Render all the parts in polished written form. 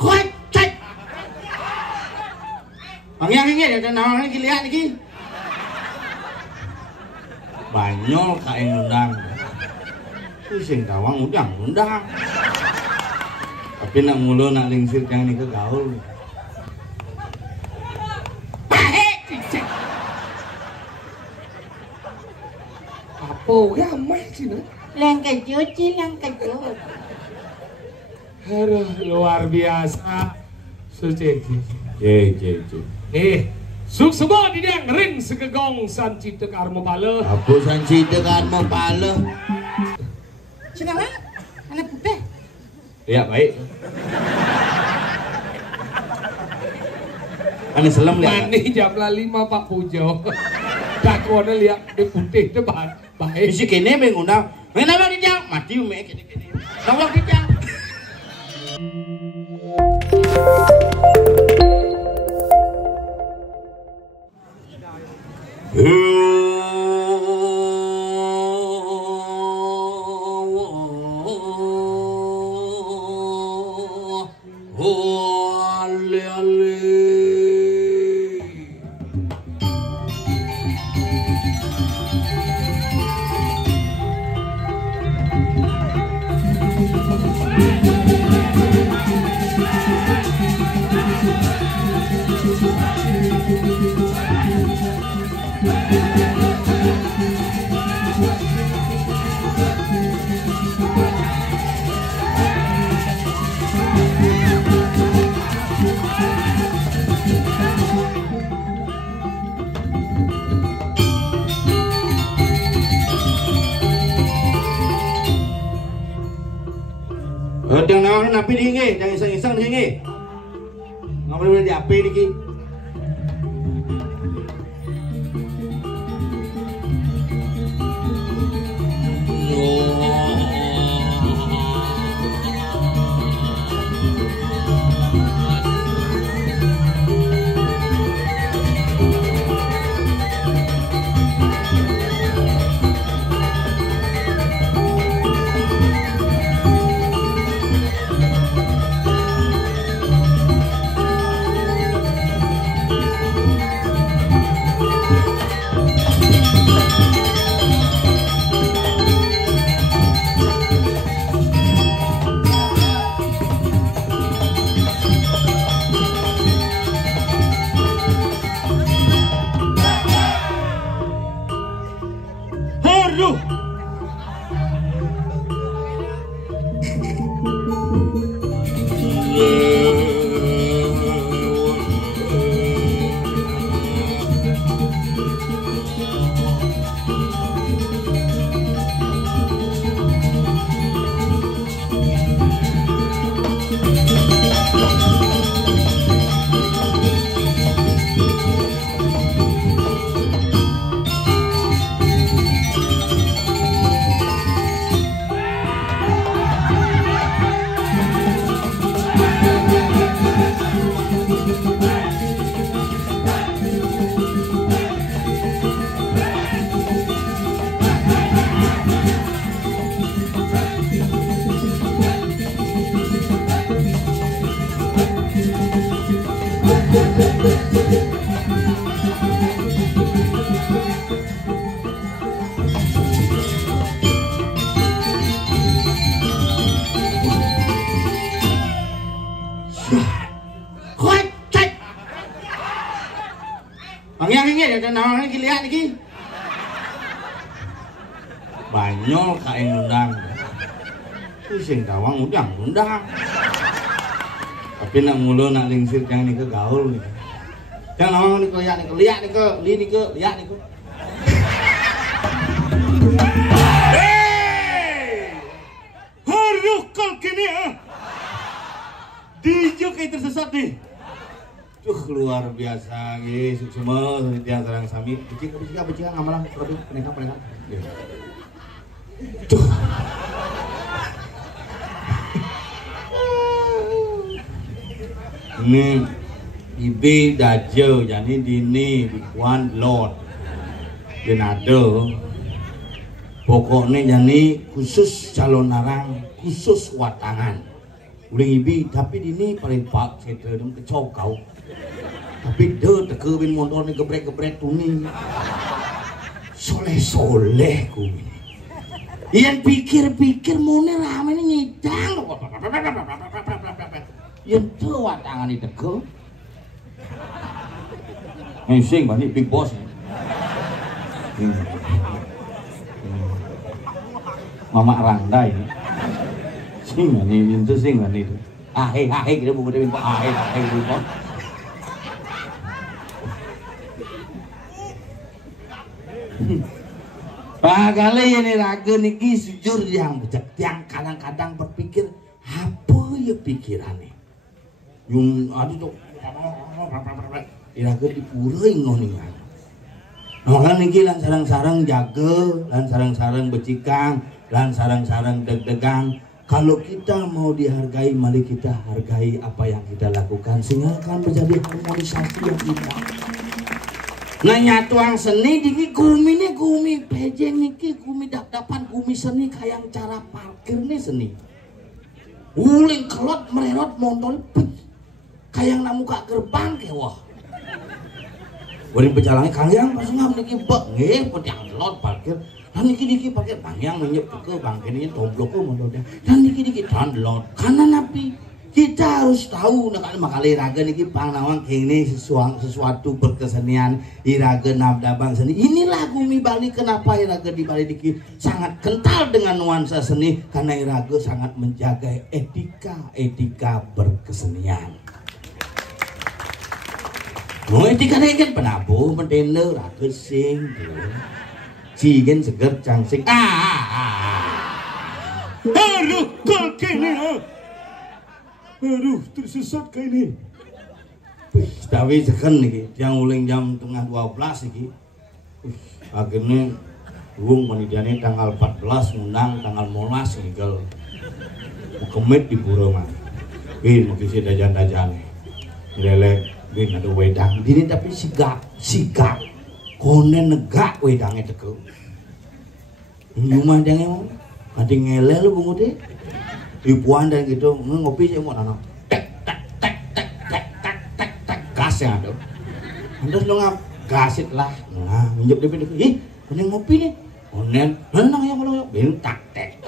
Kuat cek. Pangyang ini ada nawan lagi lihat lagi. Banyol kain undang. Sing tawang undang. Tapi nak mulu nak lingsir yang ini ke gaul. Apa gamai sih nak? Lang kecut. Aduh, luar biasa. Suci. Suk semua di dia ring segegong sanci tekar mopale. Apa sanci tekar mopale? Senang anak putih. Ya baik. Ane selam lihat. Mani jam 5 Pak Pujo. Tak kau lihat di putih depan. Baik. Bisi kene mengundang. Menapa dijang? Mati ume kene. Nawak dijang. Đang nào nó napi đi nghe, đang iseng đi nghe. Ngomong boleh di api lagi. Pangyang ini ada nawan lagi lihat lagi. Banyol kain undang. Sing tawang undang. Tapi nak mulu nak lingsir yang ini ke gaul. Jangan nawang ni ke lihat ni ke lihat ni ke. Haruh kau kini Dijuk kayak tersesat nih. Luar biasa guys, semua dia terang sami. Becik amalan produk peneka. Ini ibe dajo jadi dini bikuan lot. Denado. Pokoknya jadi khusus calon narang, khusus watangan. uling ibi tapi dini paling pak setel dem kecau kau tapi de teke bin motor ni gebrek tuni soleh ku iyan pikir mone rame ni nyidang iyan tuh watangan ni teke sing bani big boss Mama Rangda ini sing itu ahe kita buku dia ahe gitu kali ini raga niki sujur yang kadang-kadang berpikir apa ya pikirannya yung aduh tuh raga dipureuing ngoningan makanya niki lan sarang-sarang jaga lan sarang-sarang becikang lan sarang-sarang deg-degang. Kalau kita mau dihargai, mari kita hargai apa yang kita lakukan sehingga akan menjadi harmonisasi yang indah. Nah nyatuang seni diki kumi pejeng niki kumi dapan kumi seni kayak cara parkir nih seni. Uling kelot mererot motor kayak namuka gerbang kewah. Beri pejalangnya kalian pas ngam niki bek nggih pedang kelot parkir. Dan diki pakai panjang menyep ke bangkit ini tomblok ke motornya dan diki download karena napi kita harus tahu nak makali raga niki pangnawang kini sesuatu berkesenian iraga nabdabang seni inilah Gumi Bali kenapa iraga di Bali diki sangat kental dengan nuansa seni karena iraga sangat menjaga etika berkesenian. Etika kan penabuh mentender raga sing cigen seger cangsing aduh kok kini aduh tersesat kayak ini tapi seken nih yang uling jam tengah 12 nih akhirnya Bung manidiane tanggal 14 ngundang tanggal 15 tinggal kemit di Burongan bin makisi dajan-dajan lelek bin ada wedang dini tapi sigap konen negak wedangnya teke rumah dia ngomong ada ngelel bungu deh ibuan dan gitu ngopi sih mau anak tek gas ya ada terus lo ngap gasit lah nah minjep dia pindah konen ngopi nih konen nang ya kalau bin tak tek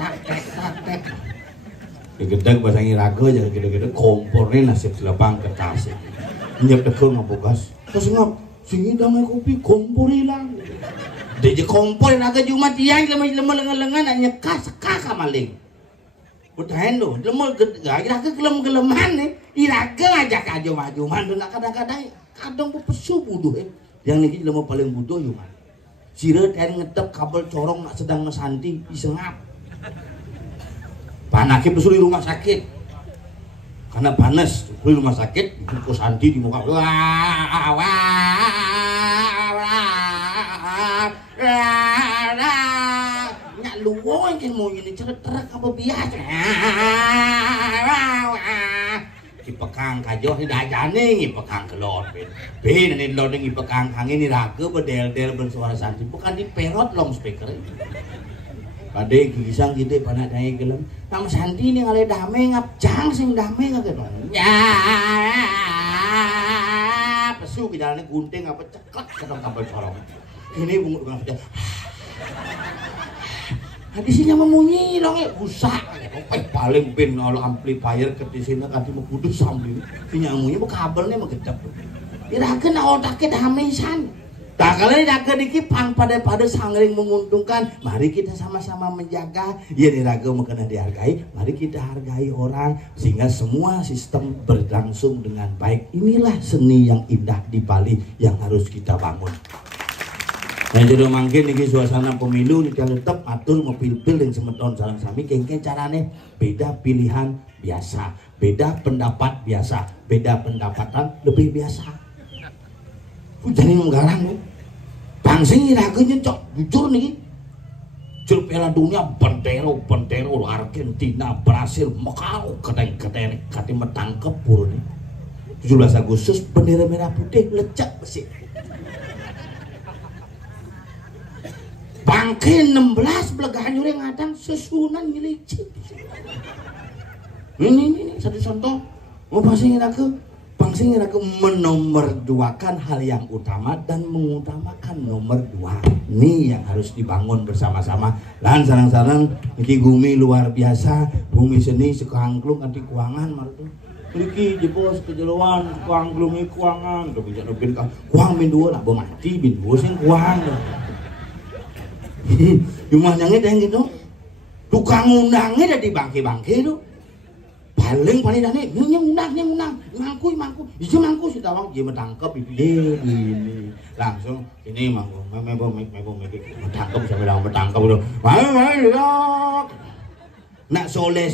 digedeg bahasa Iraga aja gitu kompornya nasib selebang kertas minjep teke ngap gas terus ngap sing damai kopi kompor hilang deje kompor naga cuma tiang lemah lengan nyekas sekaka maling udahan lo lemah iraga gelem-geleman nih iraga ngajak aja maju dan kadang pepesu buduh yang niki lemah paling buduh yuman siret yang ngetep kabel corong nak sedang ngesanti disengap panaknya pesu di rumah sakit karena panas di rumah sakit buku santi di muka nyak luwoi kan mau ini cerak apa biasa ipekang kajoh di dajane ipekang kelot ben ini lodeng ipekang angin ini raga berdel-del bersuara santi bukan di perot long speaker pada gisang gitu panak daya gelem nama santi ini ngale damai ngapjang sing damai kagak dong ya pesu di dalamnya gunting apa ceklek ke dalam kabel corong ini bungut dengan saja di sini memunyi dong ya rusak paling pin kalau amplifier ke di sini kan mau kudus sambil penyamunya bu kabelnya mau gedap iraga na otaknya damai san tak kali raga dikit pang pada sangring menguntungkan mari kita sama-sama menjaga ya raga makanya dihargai mari kita hargai orang sehingga semua sistem berlangsung dengan baik inilah seni yang indah di Bali yang harus kita bangun. Nah jadi mungkin ini suasana pemilu ini kalau tetap atur mau pil-pil yang semeton sarang sami kengke carane beda pilihan biasa beda pendapat biasa beda pendapatan lebih biasa jadi nggarang nih bangsing iraganya cok jujur nih jur Piala Dunia bendero Argentina Brasil Makau keteng kati metang kepur nih 17 Agustus bendera merah putih lecak besi bangke 16 belegahan nyuri ngadang sesunan ngilicip Ini satu contoh. Mau pangsingin aku menomorduakan hal yang utama dan mengutamakan nomor 2. Ini yang harus dibangun bersama-sama. Lan sarang-sarang iki bumi luar biasa, bumi seni sekangklung anti kuangan martu. Iki jebos kejeluan kuanglungi kuangan, udah bisa nubin kuang bin 2 nak mati bin 2 sing kuang. Rumahnya yang gitu. Tukang undangnya dari bangke-bangke itu. Paling dane nyang undang mangku ijo mangku si tawang dia metangkep ini langsung ini mangku mebo metangkep sampai lang metangkep udah nak soleh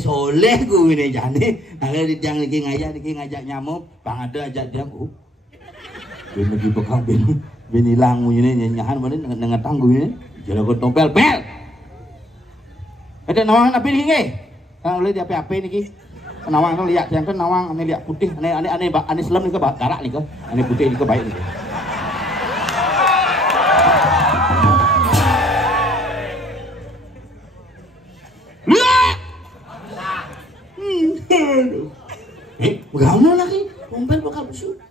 ku ini jane ada di yang ngajak nyamuk bang ada ajak dia bin lagi bekal bin hilang ini nyanyahan mana dengan tanggung ini jalan ke tompel bel ada nawang apa ini kalau lihat apa ini nawang itu lihat yang kan nawang ane lihat putih ane selam nih ke darak nih ke ane putih nih ke baik nih bagaimana lagi tompel bakal busuk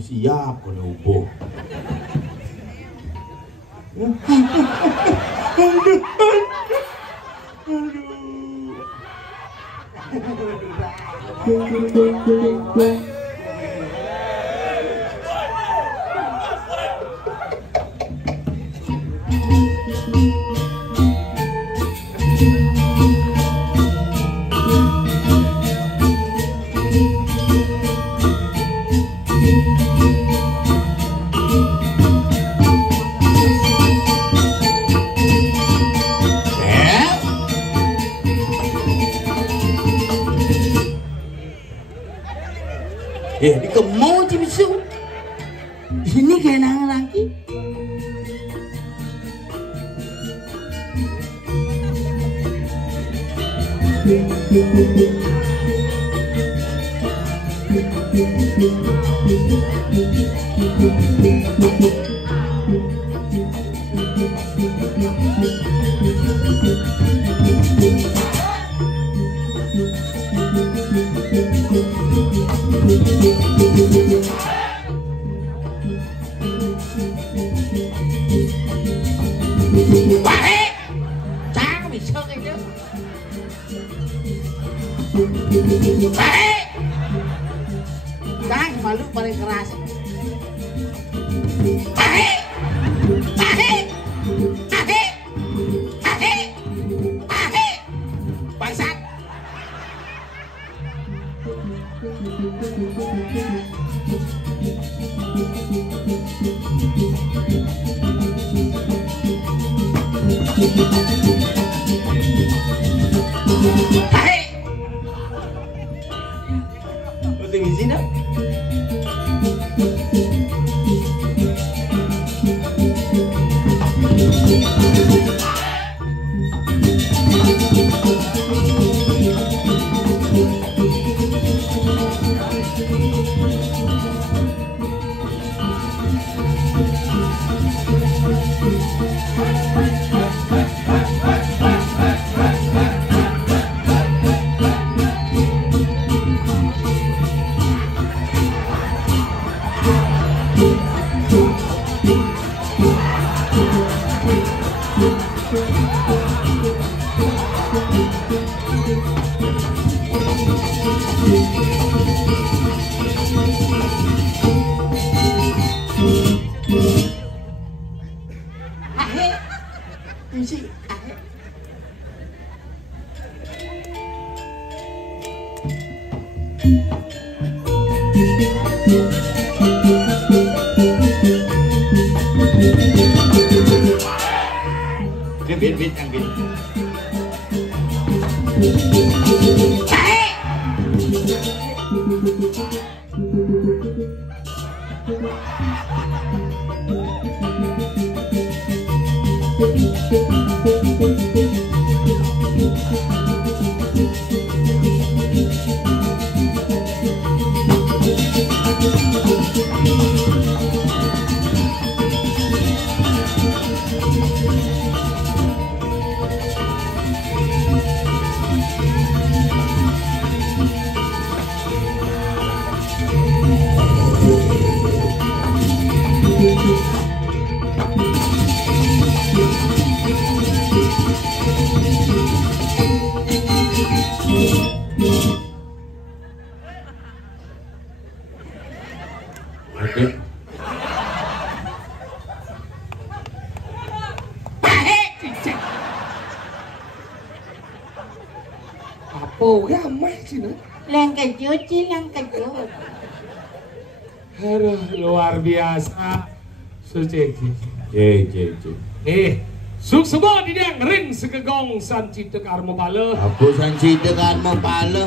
siap kalau ubo di kemau di bisu di sini kayak nang lagi Baik, jangan bisa gitu. Baik, jangan malu paling keras. Baik, bangsat. Hai, mesti ngisi dah. Bin yang bin. Oke. Apa ya mah sih nah? Yang kecuci, yang kecut. Aduh, luar biasa. Suci. Suksema di dia ring segegong sanci tekar mo pala. Apa sanci tekar mo pala?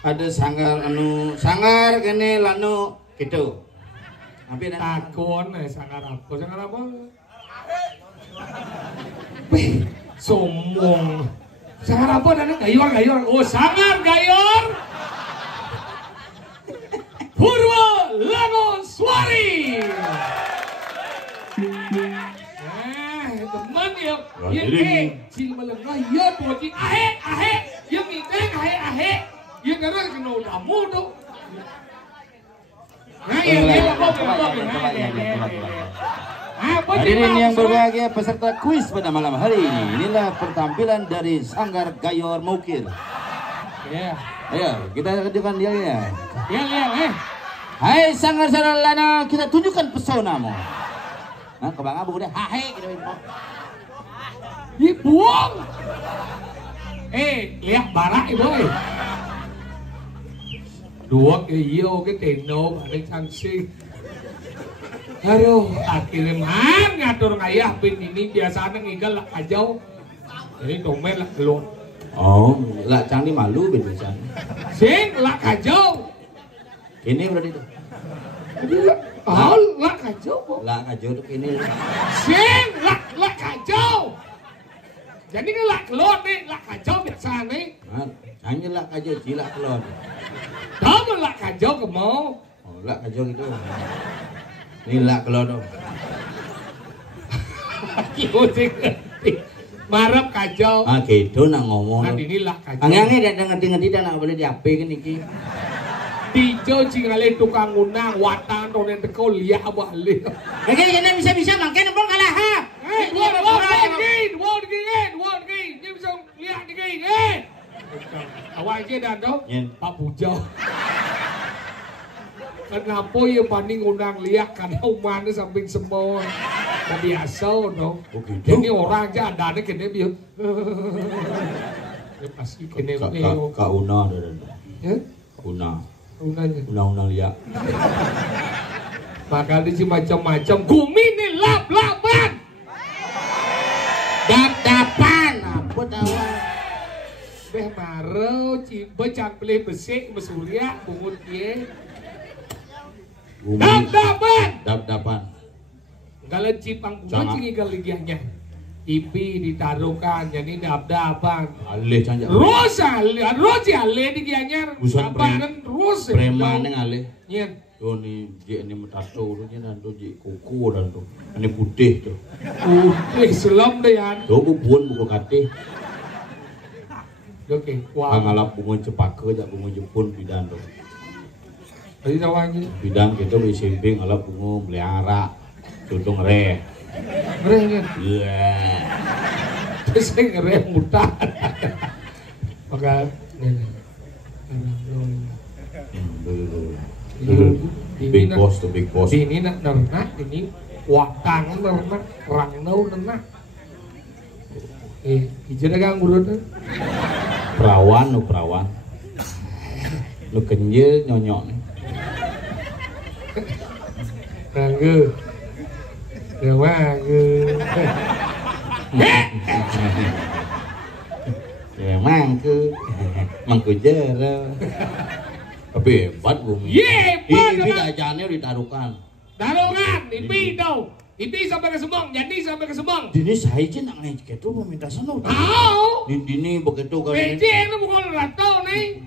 Ada sangar kene lano gitu. Tapi takon sangar apa? Sangar apa? Wih, sombong. Sangar apa dan gayor. Oh, sangar gayor. Purwa Langoswari. Teman ya, yang cil melengah ya buat ahe, yang ideng ahe, yang gara kena damu tuh. Nah, hadirin yang berbahagia peserta kuis pada malam hari ini, inilah pertampilan dari Sanggar Gayor Mukir. Ya. Ayo, kita tunjukkan dia ya. Ya. Hai Sanggar Saralana, kita tunjukkan pesonamu. Nah, kebang abu deh, hahe gitu. Ih, buang. Lihat barak boy. Dua cái yêu cái tiền nô ở đây sang sinh. Aduh, akhirnya man ngatur ngayah pin ini biasanya ngigal lak kajau. Jadi domen lak gelon. Oh, lak cang di malu biasanya. Sing lak kajau. Ini berarti itu. Lak kajau. Lak kajau tuh ini. Sing lak kajau. Jadi cái lak gelon nih, lak kajau biasa nih. Hanya lak kajau, lak gelon. Đó mà lak kajau ke mau. Oh, lak kajau gitu. Ini lak gelon dong. Marap kajau. Ah gitu nak ngomong. Kan ini lak kajau. Angin dia ngerti-ngerti dan nak boleh diape kan iki. Tijo cingale tukang unang watang tonen teko liak balik. Oke, ini bisa-bisa mangken pun kalah ha. Won gini. Dia bisa lihat gini. Awak aja dah dong. Pak Pujo. Kenapa yang banding undang liak karena umatnya samping semua. Tak biasa dong. Ini orang aja ada kena biar. Pasti kena Kak Una dah. Ya? Una. Unanya. Undang-undang liak. Maka dia macam-macam. Gumi ni lap-lapan. Dap-dapan. Apa tahu? Beh marau becak beli besik mesurya bungut ye. Dap-dapan. Kalau cipang bungut cing igal ligiahnya. Ipi ditaruhkan jadi dap-dapan. Alih canjak. Rosa alih digiahnya. Dapakan rosa. Preman yang alih. Nyen. Tuh ni je ni metato tu je dan tu je kuku dan tu. Ini putih tu. Putih selam deh yan. Tu bubuan buku katih. Oke, wah. Ngalap bunga cepaka jak bunga Jepun bidan tu. Tadi tawangi. Bidan kita di simping ngalap bunga melihara. Tudung reh. Reh kan? Iya. Terus reh mudah. Maka big boss tu big boss. Ini nak nernak ini wakang nernak rang nau nernak. Hijau dagang urut. Perawan. Lu kenje nyonyok. Rangge. Rangge. Ya mangku jera. Tapi hebat bumi. Ini ajarnya ditaruhkan. Taruhkan, ipi dong. Ipi sampai ke Semong, jadi sampai ke Semong. Dini saya je nak naik gitu meminta sana. Tahu. Dini begitu kan. Beje itu bukan ratau nih.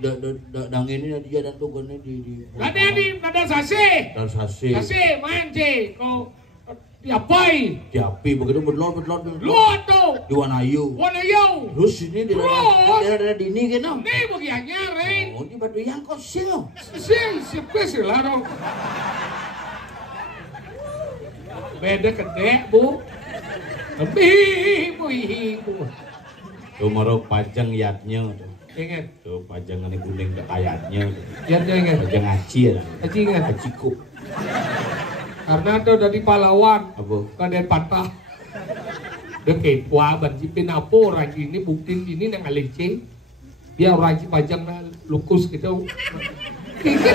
Dang ini dia dan tu kan di. Ada sase. Dan sase. Sase main je. Kau diapai? Diapi begitu berlot. Luat tu. Di Wanayu. Terus ini di daerah dini kan? Nih bagiannya ring. Oh di batu yang kau sing. Siapa sih larang? Beda kedek bu. Ibu. Umur panjang yatnya tu. Ingat. Tuh pajangan kuning tak kayaknya. Biar dia ingat. Pajang ngaci ya. Haji ingat. Haji kup. Karena itu dari pahlawan. Apa? Kaden patah. Dia kepua banci pinapo orang ini buktiin ini yang alece. Dia orang pajang na lukus gitu. Kiki.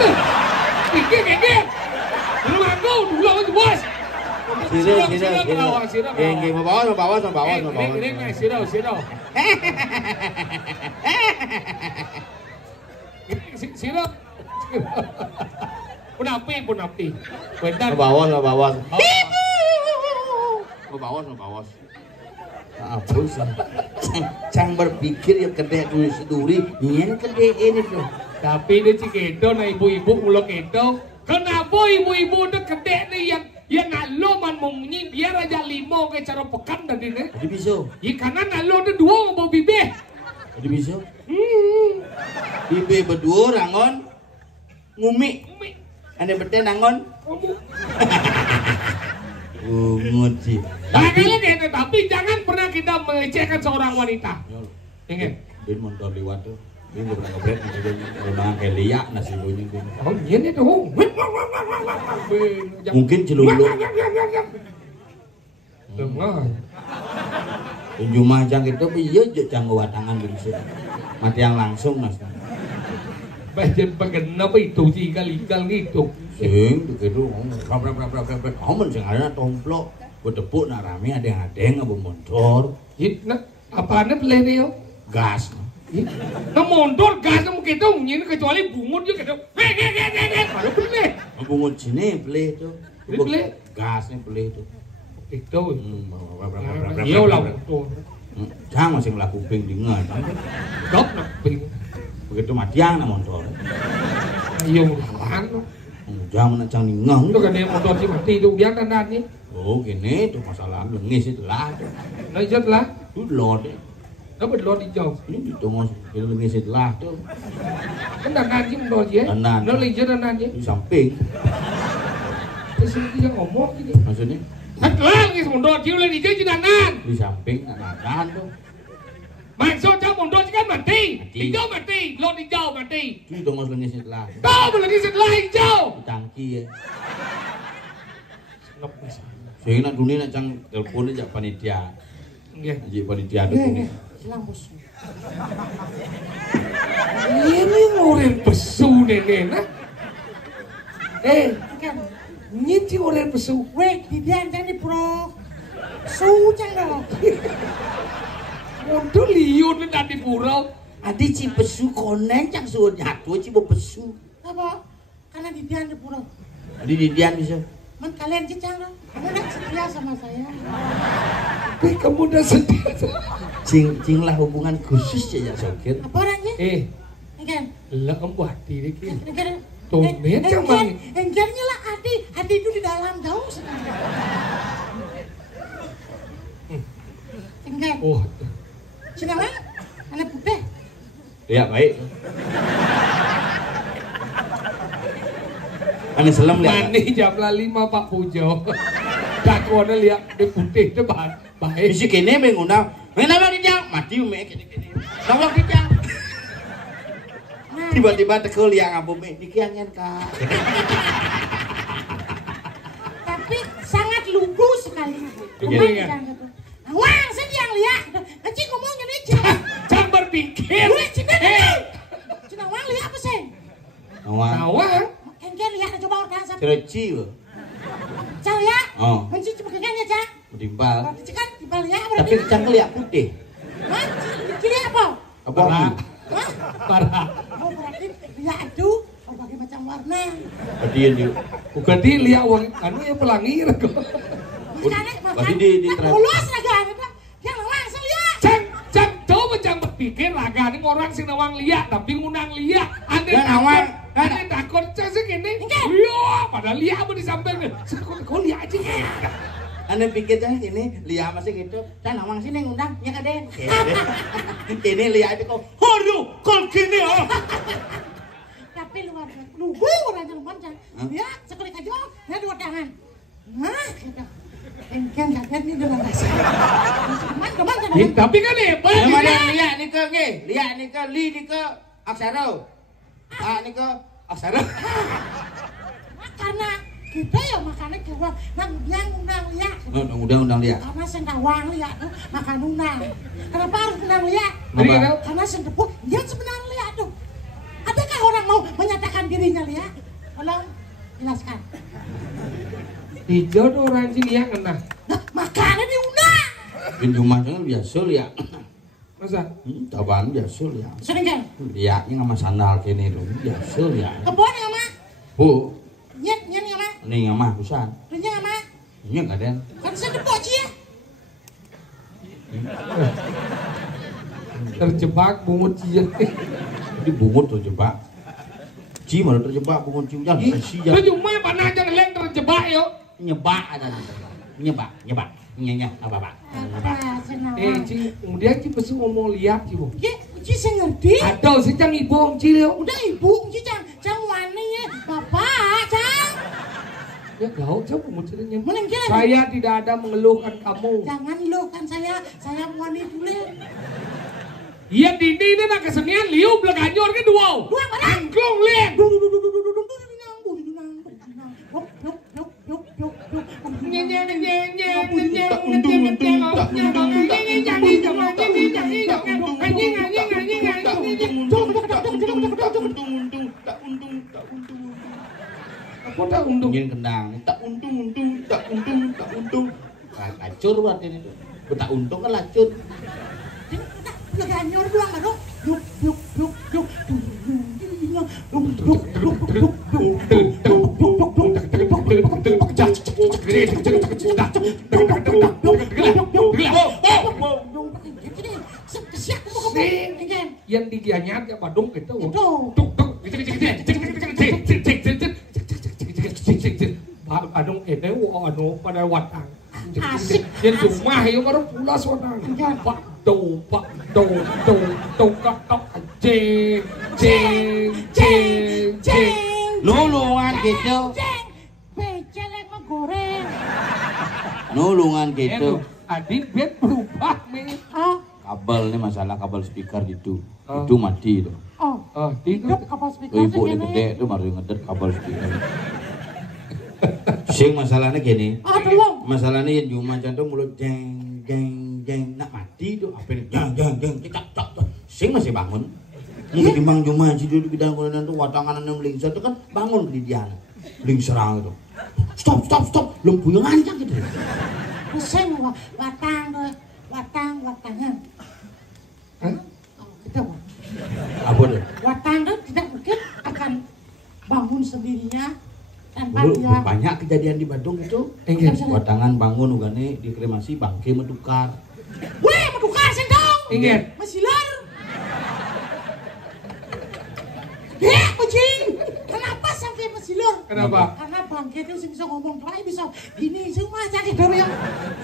Lu aku dulu aja bos. Sirah. Ini Bawa. sirah. Sirah. Punapi. Benar. Bawa. Apa sih? Cang berpikir ya kedek dulu seduri, nyen kedek ini tuh. Tapi dia cikedo na ibu-ibu mulo kedo. Kenapa ibu-ibu udah kedek nih yang ngalo man munyi biar aja limo ke cara pekan tadi nih. Jadi bisa. Ikan ngalo udah dua mau bibe. Jadi bisa. Bibe berdua rangon ngumi. Ane bete nangon. Ngerti. Nah kalian ya, tapi jangan pernah kita melecehkan seorang wanita. Ingat. Bin motor lewat tuh. Bin pernah ngebret rumah kayak liak nasi bunyi bin. Oh ini tuh. Mungkin celulu. Dengar. Jumah jang itu iya jang watangan gitu. Mati yang langsung mas. Baca kenapa itu sih kali-kali gitu. Sing begitu. Kamu sengaja tomplok. Berdepuk nak rame ada yang abu motor. Nah, apaan beli nih yo? Gas. Nah motor gas kamu gitu ini kecuali bungut juga gitu. Baru beli. Bungut sini beli itu. Beli. Gasnya beli itu. Itu. Iya lah. Jangan masih melaku ping dengar. Gop nak ping. Begitu matiang nak motor. Iya kan. Jangan nak canggih ngeng. Itu kan yang motor si mati itu dia dandannya. Oh gini tuh masalah lengis itu lah. Nah jat lah. Itu lot. Dapat lot hijau. Ini itu mas lengis itu lah tuh. Kan dandan sih motor dia. Dandan. Nó lihat dandannya. Di samping. Terus dia ngomong gini. Maksudnya? Setelah ngis motor dia oleh hijau di dandan. Di samping dandan tuh. Maksudnya motor kan mati. Hijau mati. Lot hijau mati. Itu mas lengis itu lah. Tahu lagi setelah hijau. Tangki ya. Senop bisa. Saya nak dunia nak cang telepon aja panitia. Iya. Aja panitia ada dunia. Silang bos. Ini orang pesu nenek nah. Kan. Nyinci orang pesu. Weh, di dia jadi pro. Sucang dong. Untuk liur ni tadi pura. Adi ci pesu konen cang suruh jatuh ci pesu. Apa? Karena di dia di pro. Adi di dian bisa. Man kalian cicang dong. Kamu nak setia sama saya. Tapi kamu dah setia. Cing lah hubungan khusus ya Sokir. Apa orangnya? Kan. Lah embuat diri kita. Kan. Tomen cuman. Enggarnya lah Adi itu di dalam jauh sekali. Enggar. Oh. Kenapa? Anak putih. Ya baik. Ane selam lihat. Mani jam 5 Pak Pujo. Takone lihat di putih itu baik. Isi kene mengundang. Kenapa dijang? Mati ume kene. Tolong dijang. Tiba-tiba tekel liang abu me dikiangan Kak. Tapi sangat lugu sekali. Wah, sedang lihat. Kecil ngomongnya nih. Jangan berpikir. Cina wang lihat apa sih? Nawang. Enggar lihat coba orang sampai. Cereci lo. Cang ya? Oh. Mencit cuma kayaknya Cang. Timbal. Kan timbal ya Tapi cang lihat putih. Hah? Cili apa? Apa? Hah? Parah. Oh berarti lihat itu berbagai macam warna. Kadian dia. Bukan dia lihat uang anu ya pelangi kok. Berarti di Polos lagi dia langsung lihat. Cang coba cang berpikir laga ini orang sing nawang lihat tapi ngundang lihat. Dan awang. Ada takut cang segini. Iya, padahal lihat apa di samping. Kau lihat aja. Ane pikir cang ini lihat masih gitu. Dan awang sini ngundang ya kaden. Ini lihat itu kok. Aduh, kok gini oh. Tapi luar lugu orang jalan Cang. Lihat sekali aja, ya dua tangan. Nah, gitu. Engken kaget nih dengan rasa. Kemana? Tapi kan hebat. Mana lihat nih ke nggih, lihat nih ke li nih ke aksara. Nih ke aksara. Karena kita ya makanya kita undang lihat. Undang lihat. Karena sendawang lihat tuh makan undang. Kenapa harus undang lihat? Karena sendepuk dia sebenarnya lihat tuh. Adakah orang mau menyatakan dirinya lihat? Tolong jelaskan. Hijau tuh orang sini yang kena. Nah, makanya diundang. Di rumahnya biasa lihat. Masa? Tabaan biasa lihat. Sering kan? Lihatnya sama sandal kene itu biasa lihat. Kebon ya mah? Bu, Nyet ya mah? ini ngamah pisan. Dunya mah? Ini kaden. Kan sendepuk sih ya. Terjebak bungut cia. Di bungut terjebak. Ci mana terjebak bungut ci jangan sia. Lu cuma panah aja ngeleng terjebak yo. Nyebak ada. Nyebak. Nyanya apa? Ci, kemudian Ci pesu ngomong lihat Ci, Bu. Ye, Ci sing ngerti. Aduh, si Cang ibu Ci yo. Udah ibu, Ci Cang wani ya. Bapak, Cang. Ya gaul Cang bungut cinya. Menengkilan. Saya tidak ada mengeluhkan kamu. Jangan lo kan saya wani dulu. Iya Dini ini nak kesenian liu belakanyor ke dua. Dua mana? Angklung lihat. Aku tak untung. Ingin kendang, tak untung. Lacur buat ini tuh. Tak untung kan lacur. Belakanyor doang baru. Yang digianyat ya Badung gitu. Badung itu anu pada watang. Yang rumah itu baru pulas watang. Pak do kak jeng. Nulungan gitu. Becel emang goreng. Nulungan gitu. Adik bet berubah nih. Kabel nih masalah kabel speaker gitu. Itu mati tuh. Hidup kapal speaker Ibu ini gede tuh baru ngedet kabel speaker. Sing masalahnya gini. Masalahnya yang cuma jantung mulut jeng nak mati tuh apa ini jeng cek. Sing masih bangun. Mungkin timbang cuma si di bidang konan tuh watangan yang melingser tuh kan bangun ke dia. Lingserang itu. Stop. Belum punya ngancang gitu. Sing watangan. Kita Apa tuh? watang tuh tidak mungkin akan bangun sendirinya tanpa Dulu dia. banyak kejadian di Bandung itu. Watangan bangun ugane dikremasi bangke medukar. Weh, medukar sing dong. Ingat. Masih lor. Kucing. Kenapa sampai masih lor? Kenapa? Karena bangke itu sih bisa ngomong tuh bisa gini semua jadi dari yang.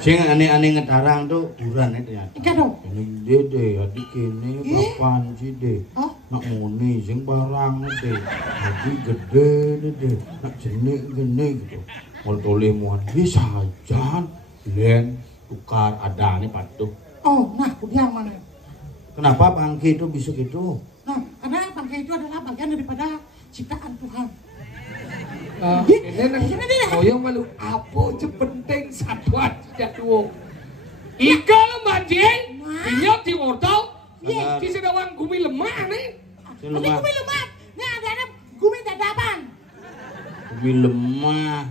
Sing aneh-aneh ngetarang tuh buran itu ya. Ikan dong. Ini dede adik ini kapan sih deh? Nak muni sing barang deh. Adik gede dede. Nak jenik gini gitu. Mau toleh muan bisa jalan. Len tukar ada nih patuh. Nah kudiang mana? Kenapa bangke itu bisa gitu? Nah, karena bangke itu adalah bagian daripada ciptaan Tuhan. Ini yang malu apa je penting satuan sejak dua. Ikan banjir, iya di ortau, di sedawang gumi lemah nih. Ini gumi lemah, ini ada gumi dadapan. Gumi lemah.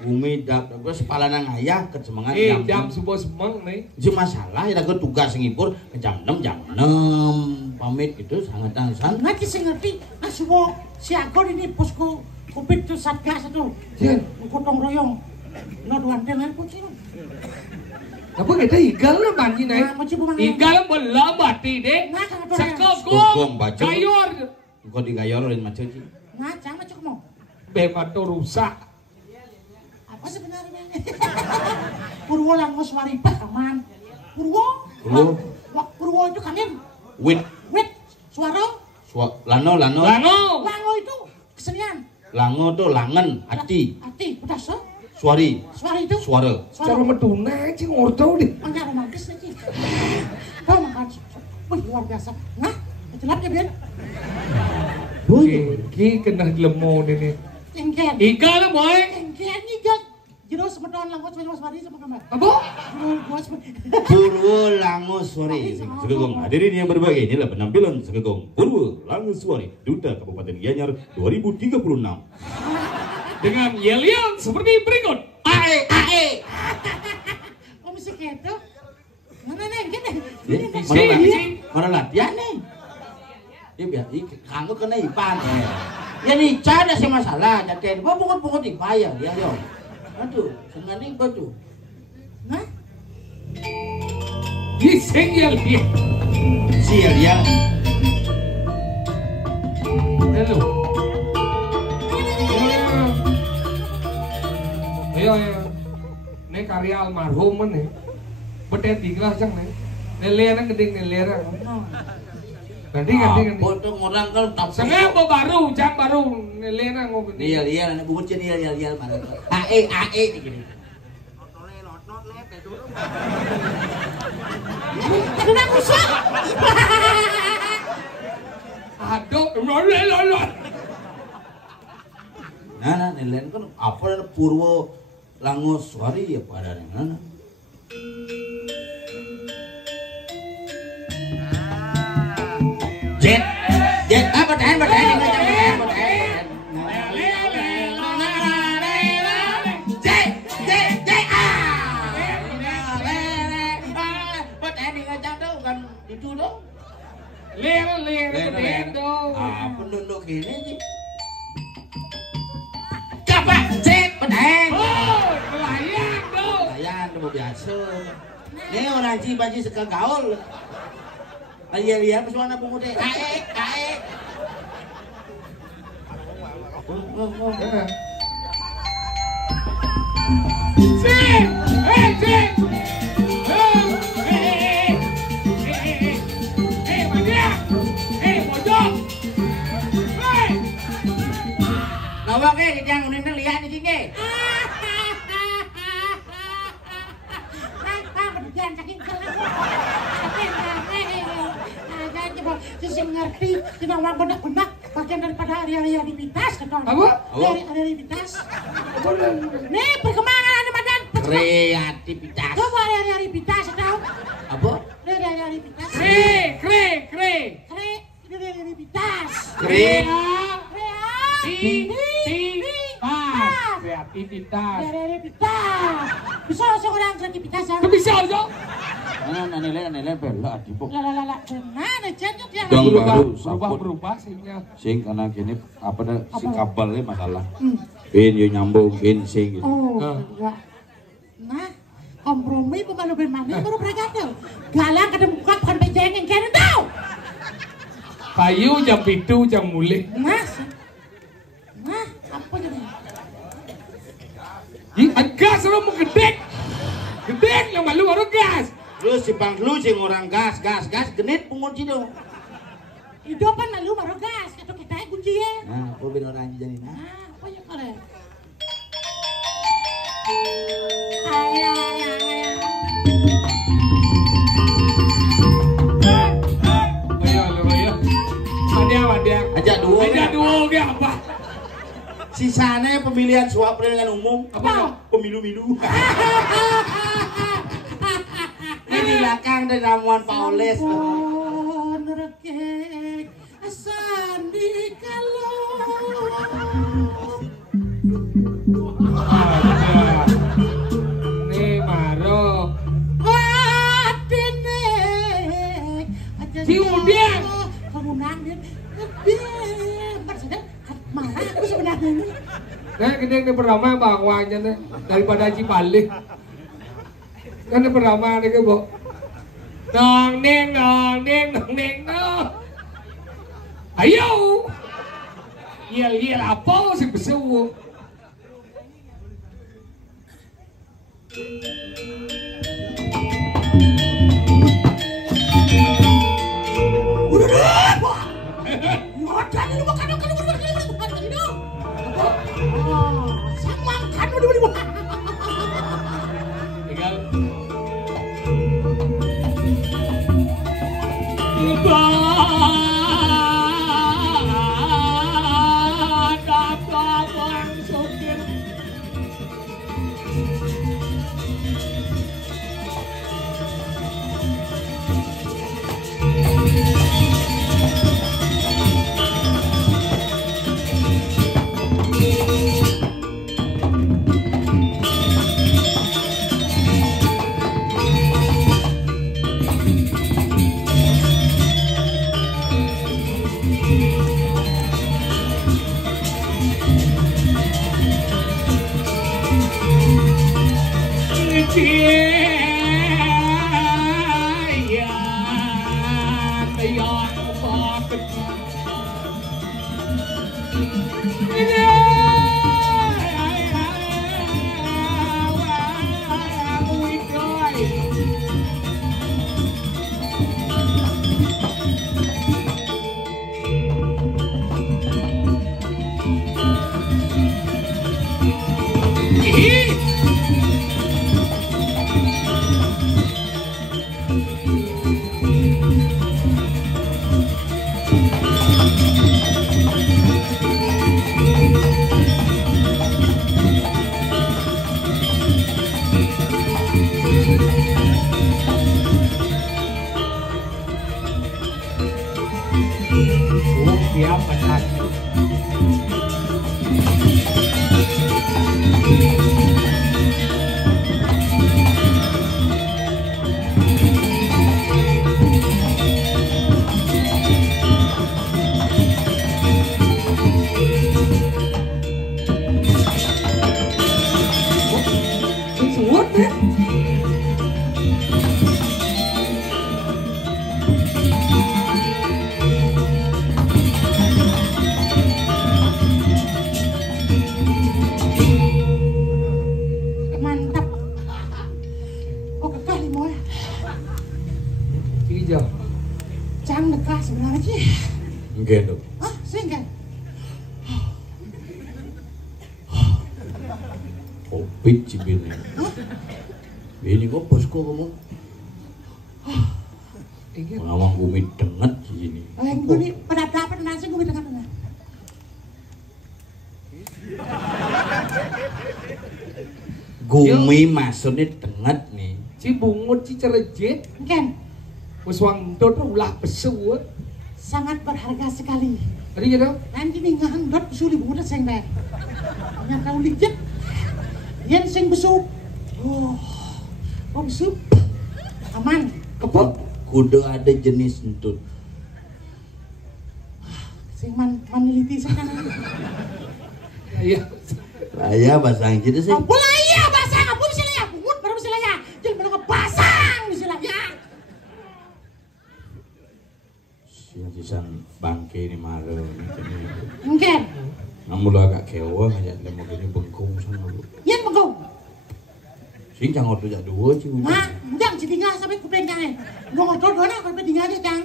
Gumi dap, terus kepala nang ayah ke semangat jam subuh semang nih. Itu masalah, ya aku tugas ngipur ke jam 6 pamit gitu sangat tangsan. Nanti saya ngerti, semua si Agor ini posko Covid itu satgas itu, gotong royong, laduan dengan kucing. Apa kita igal lah banjir nih? Igal belah bati deh. Sekogong, gayor. Kau digayorin macam sih? Nah, jangan macam mau. Bemato rusak. Apa sebenarnya? Purwo langos waripah aman. Purwo itu kanin. Wit, suara. Lano. Lango itu kesenian. Lango tuh langen, hati. Hati, pedas so. Suari. Suara itu? Suara. Cara meduna aja ngordo deh. Enggak romantis lagi. Kau makan. Wih, luar biasa. Nah, celapnya biar. Ki kena lemon ini. Engken. Iga lah boy. Engken iga. Jero semedon langkos Mas Wari sama kamar. Apa? Purwo Langoswari. Segegong hadirin yang berbahagia, inilah penampilan Segegong Purwo Langoswari, Duta Kabupaten Gianyar 2036. Dengan yel-yel seperti berikut. Ae, ae. Kok mesti gitu? Mana engken? Mana latihan nih? Ya biar kanggo kena ipan. Ya nih ada sih masalah, jadi bungut-bungut dibayar ya yo. Aduh, senganing batu. Nah, Gising yel-yel. sial ya. Halo. Ayo ayo. Ini karya almarhum nih. Betet tinggal cang nih. Nelera gedeng nelera. Ganti. Potong orang kan tak. Sengaja baru, jam baru nelera ngobrol. Iya, anak bubut jadi iya mana. Ae gini. kena rusak. Aduh, lolo. Nah, nelayan kan apa Purwo Langoswari ya pada nana. Jet, apa tahan. Itu dong. Lera dong. Apa nunduk gini sih? Kapak cek pedeng. Oh, melayang dong. Layan tuh biasa. Ini orang Cibaji suka gaul. Lihat pesuana bungut deh. Ae. Cek. Nawa ke yang unin lihat di sini. Jangan saking kelas. Jadi ngerti, tidak orang benak-benak bagian daripada realitas kan? Apa? Realitas. Nih perkembangan anak badan. Kreativitas. Coba realitas tahu? Apa? Realitas. Realitas. Kreativitas. Bisa seorang kreativitas ya? Bisa aja. Nilai bela dipok. Lala, mana cendet ya? Gang baru saput. Berubah sehingga. Sing karena gini apa dah si kabelnya masalah. Bin yo nyambung bin sing gitu. Oh, enggak. Nah, kompromi pemalu bermani baru berkata. Galang kada buka pohon bejengeng kena tahu. Kayu jam itu jam mulai. Nah, apa jadi? Gas lo mau gedek yang malu baru gas. Lu si bang lu sing orang gas genit pengunci dong. Hidup kan malu baru gas, itu kita kunci ya. Nah, aku bin orang jadi nah. Apa ya kalian? Ayah. Ayo. Ajak dua. Dia apa? Sisanya pemilihan suap dengan umum. Apa? Pemilu-milu. Ini di belakang dari ramuan Paules. Rekek sandi kalau. Nih maro. Watine. Si Udian. Kamu nangin. Marah aku sebenarnya ini. Nah, kita pertama bangwanya nih daripada Cipali. Kan pertama nih ke bo. Dong neng. Ayo. Yel apa sih besuwo? Gitu. Hah, singkat. Kopi cibini. Ini kok bosku kamu? Ngawang gumi denget sini. Yang gumi pada dapat nasi gumi denget mana? Gumi maksudnya denget nih. Cibungut cicerejit. Kan? Wes wangdot ulah besuwet. Sangat berharga sekali. Tadi gitu? Nanti nih ngandot suli bungut sing teh. Nya kau lijet. Yen sing besuk. Oh besuk. Aman. Kepot. Kudu ada jenis entut. Sing manliti sing kan. Iya. Saya basang gitu sih. Apa lah iya basang apa bisa lah ya? Bungut baru bisa lah ya. Jangan bilang basang bisa lah ya. Sisan bangke ini marah Mungkin. namun lo agak kewa ngajak lemok ini bengkung sama lu Yan bengkung. sing jangan tuh jak dua sih Nah, udang tinggal sampai kuping kan. Gua ngotot dona kalau tinggal aja cang.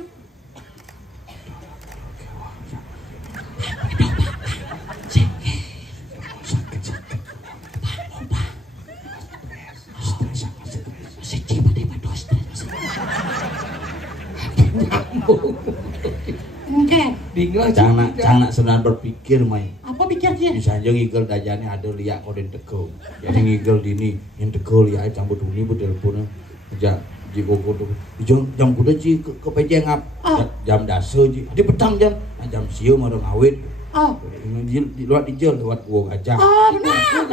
Mungkin. Dinglah cana sebenarnya berpikir main. Apa pikir dia? Bisa aja ngigel dajane ada liak kau den tegol. Jadi ngigel dini yang tegol ya campur duni bu telepon aja jiko tuh. Jam kuda ji ke PJ ngap. Jam dasa ji. Di petang jam. Nah, jam sieu mah ngawit. Di luar dijel lewat gua gajah. Benar.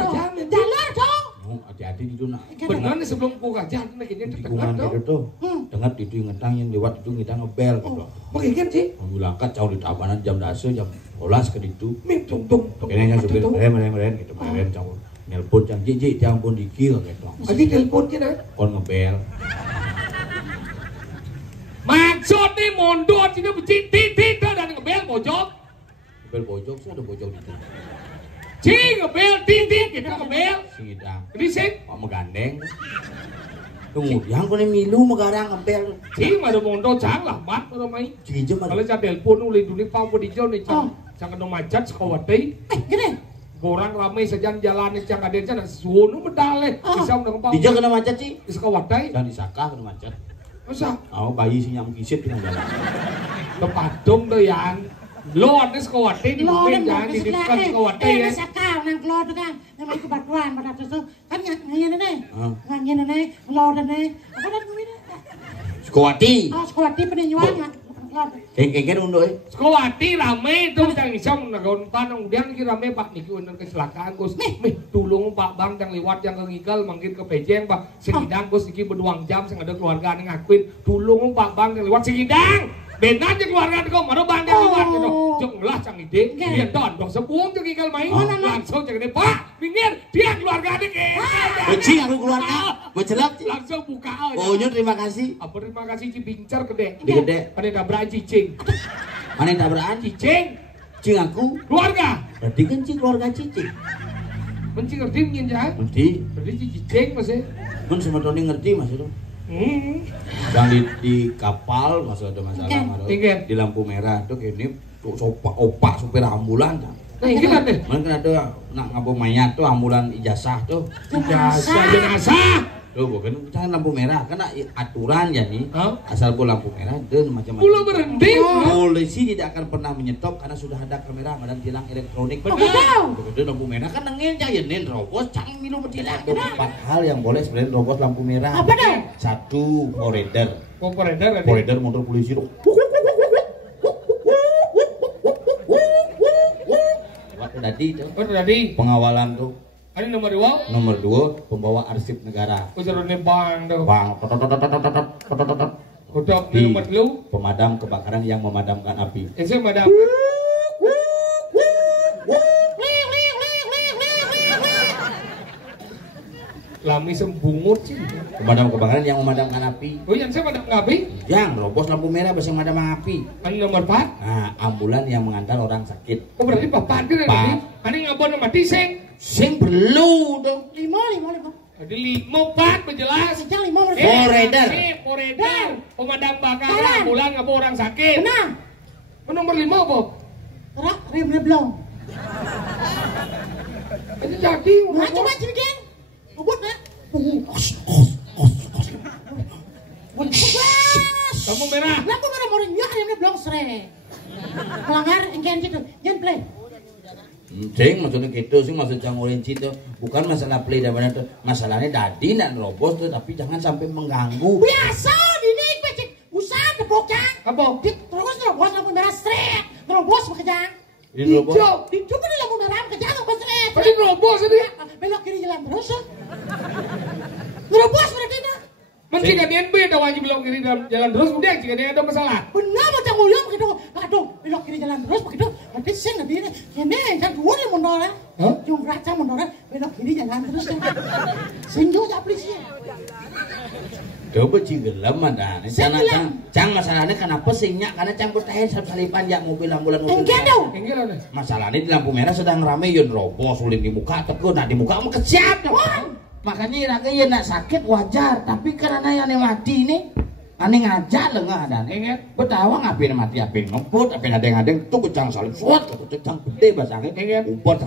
Jalan dong. Hati-hati di sana. Benar nih sebelum gua gajah kayaknya Tikungan itu tuh. Dengar itu ngetang yang lewat itu kita ngebel gitu. Bagaimana sih? Mengulangkan jauh di tabanan jam dasa jam 12 ke itu. Tung. Kayaknya supir meren gitu meren campur. Nelpon jam jiji campur dikil gitu. Tadi telepon kita. Kon ngebel. Maksud nih mondor sini titit dan ngebel pojok. Ngebel pojok sih ada pojok itu. Ngebel titit kita ngebel. Sing idang. Risik. Kok megandeng. Kemudian kau milu megarang ngebel. Ada mondor cang lah mat orang main. Cijem Kalau saya telepon uli dunia pau dijauh nih cang. Cang kena macet sekawati. Gini. Orang ramai sejan jalan nih cang ada cang suonu medale. Bisa udah kepau. Dijauh kena macet sih. Sekawati. Dan disaka kena macet. Masa? Oh, bayi sih nyam kisit dengan jalan. Kepadung tuh yang Lord ini sekawate di bumi jangan didipkan sekawate ya. Sakal nang Lord kan, namanya kebatuan pada itu kan ngayen nih, ngayen nih, Lord nih, apa dan ini? Sekawati. Oh sekawati peninjuan Lord. Kengkeng unduh. Sekawati rame tuh jangan isam nagon panang udian ki rame Pak niki bener kecelakaan Gus. Mih tulung Pak Bang yang lewat yang ngigal manggil ke Pejeng Pak. Segidang Gus niki berduang jam sing ada keluarga ning ngakuin tulung Pak Bang yang lewat segidang. Benar aja keluarga kau, mana bandel lewat gitu. Jeng lah cang ide, dia dondong sebuang jeng igal main, langsung cang ide Pak, minggir, dia keluarga adik. Beci aku keluarga, bercelap. Langsung buka aja. Oh nyo terima kasih. Apa terima kasih cibincar gede. Gede. Ada tabrakan cicing. Mana yang tabrakan? Cicing. Cing aku. Keluarga. Berarti kan cing keluarga cicing. Mencing ngerti mungkin ya? Ngerti. Berarti cicing masih. Men semua Tony ngerti mas itu. Yang di kapal masih ada masalah di lampu merah tuh kayak ini opak supir ambulan. Nah ini kan deh. Mana kan ada nak ngabung mayat tuh ambulan ijazah tuh. Jenazah. Tuh bukan kita lampu merah karena aturan ya nih. Asal pun lampu merah dan macam-macam. Pulau berhenti. Polisi tidak akan pernah menyetop karena sudah ada kamera dan tilang elektronik. Betul. Begitu lampu merah kan nengin cayenin robos cang milu bertilang. Ada 4 hal yang boleh sebenarnya robos lampu merah. Apa dong? 1 foreder. Foreder motor polisi tuh. Waktu tadi itu. Pengawalan tuh. Ini nomor 2. Nomor 2 pembawa arsip negara. Ujarane bang tuh. Bang. Udah nomor 3. Pemadam kebakaran yang memadamkan api. Itu madam. Lami sembungut sih. Pemadam kebakaran yang memadamkan api. Oh yang saya madam api? Yang robos lampu merah bisa memadam api. Ini nomor 4. Nah, ambulan yang mengantar orang sakit. Oh berarti papat kan ini? Ini ngabon mati sing. Sing perlu dong. 5. Jadi 5 4 berjelas. Sejak 5 Foreder. Foreder. Pemadam kebakaran ambulan ngabon orang sakit. Benar. Nomor 5 apa? Terak remnya belum. Ini jadi. Nah coba cibikin. Ubud nak. Lampu merah. Lampu merah mau nyok remnya belum sere. Pelanggar enggan gitu. Jangan play. Cing maksudnya gitu sih maksud Cang Orange itu bukan masalah play dan mana tuh masalahnya tadi nak robos tuh tapi jangan sampai mengganggu. Biasa ini becek usaha tepokang. Apa? Terus robos lampu merah seret. Robos bekerja. Hijau. Hijau kan lampu merah bekerja robos seret. Tadi robos tadi. Belok kiri jalan terus. Robos berarti dah. Mencik kan NB ada wajib belok kiri dalam jalan terus udah jika dia ada masalah. Benar macam uyang begitu. Aduh, belok kiri jalan terus begitu. Berarti sing nanti ini kan dua ni mundur. Yung raca mundur belok kiri jalan terus. Sing juga polisi. Coba cigelam ada. Cang masalahnya kenapa singnya karena Cang bertahan salipan jak mobil ambulan mobil. Enggak. Masalahnya di lampu merah sedang rame yun robos ulin di muka tekun nah di muka mau kesiap. Makanya rakyat nak sakit wajar, tapi karena yang mati ini, ane ngajak lengah ada. Ingat, betawa ngapain mati, ngapain ngeput, ngapain ada tuh kecang salib suat, kecang gede basangnya. Ingat, umpar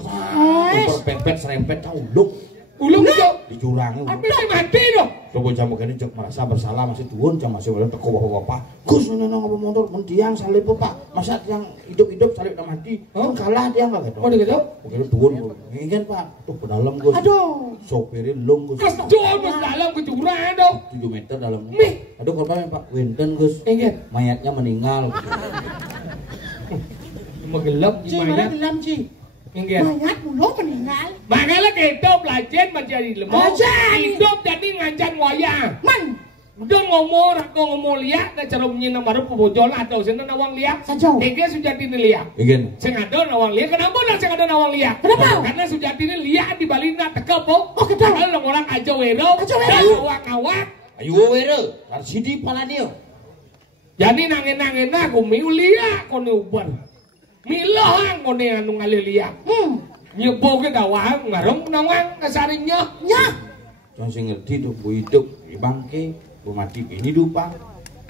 pepet serempet uluk itu dicurang. Apa sih mati dong? Coba jamu gini cek merasa bersalah masih turun, cang masih boleh teko bapak. Gus nyono ngapa motor mendiang salib pak, masa yang hidup salib udah mati, kalah dia nggak gitu. Oh gitu? Begitu turun, ingin pak, tuh ke dalam Gus. Aduh. Sopirnya lung Gus. Jual Gus dalam ke jurang dong. 7 meter dalamnya. Mih. Aduh korbannya Pak Winten Gus. Ingat. Mayatnya meninggal. Cuma gelap di mayat. Gelam Ci. Ingat. Mayat mulu meninggal. Makanya hidup lajen menjadi lemah. Hidup jadi ngancan wayang. Man. Udah ngomong lihat, dan cara menyinam baru pebojol atau sana nawang lihat. Sajau. Tiga Sujati ini lihat. Ingin. Sing ada nawang lihat. Kenapa nak sing ada nawang lihat? Kenapa? Karena Sujati ini lihat di balik nak tekep po. Oh gitu. Kalau orang aja wero. Kawak. Ayo wero. Arsidi palanio. Jadi nangin aku miu lihat kau ubar. Milah kau ni anu ngalih lihat. Nyebo ke dawang ngarong nawang kasarinya. Ya. Jangan sing ngerti tuh bu hidup di bangke. Mati ini dupa.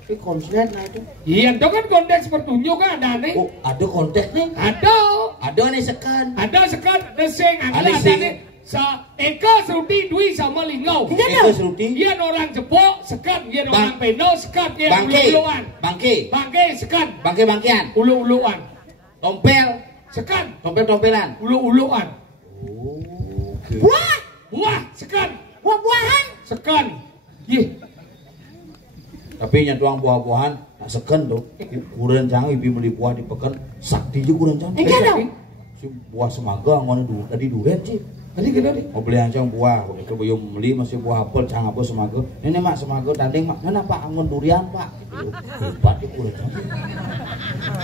Ini konslet nah itu. Iya, itu kan konteks petunjuk kan ada nih. Oh, ada konteks nih. Ada. Ada nih sekan. Ada sekan, ada sing, ada sing. nih. Eko Sruti Dwi sama Lingau. Eko Sruti. Yen orang Jepok sekan, yen orang Peno sekan, yen ulu-uluan. Bangke. Bangke sekan. Bangke-bangkean. Ulu-uluan. Tompel. Sekan. Tompel-tompelan. Ulu-uluan. Buah. Buah sekan. Buah-buahan. Sekan. Yeh. Tapi nyantuang buah-buahan tak seken tuh. Kuren cang ibi beli buah di peken sakti juga kuren cang. Enggak dong. Si buah semaga ngono tadi duret sih. Tadi kita nih. Mau beli ancang buah, ke belum beli masih buah apel, cang apa semaga. Ini mak semaga tanding mak, mana pak angon durian pak? Hebat itu kuren cang.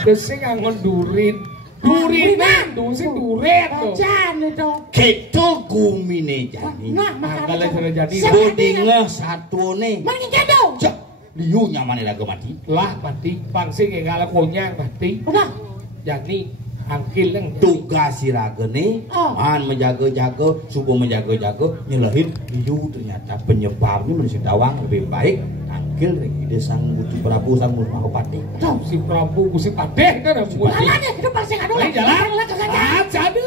Desing angon durin. Durinan, sing duret tuh. Jan itu. Gitu gumine jani. Nah, Kalau sudah jadi. Bodinge satu nih. Mangga dong. Cak, liu nyaman lagu mati. Lah mati, pangsi kayak ngalah konyang mati. Udah. Jadi angkil yang Tugas siraga nih, man menjaga-jaga, subuh menjaga-jaga, nyelahin liu ternyata penyebabnya menurut Dawang lebih baik. Angkil ide sang Gusti Prabu sang Mahapati. si Prabu Gusti Padeh kan Alah deh, itu pasti kan dulu. jalan. Jalan. Jadi.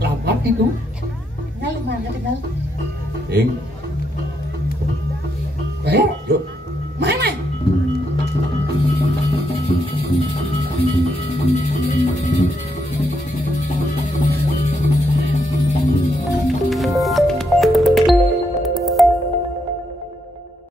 Lambat itu. Tinggal mana tinggal. Ing, Baik. yuk.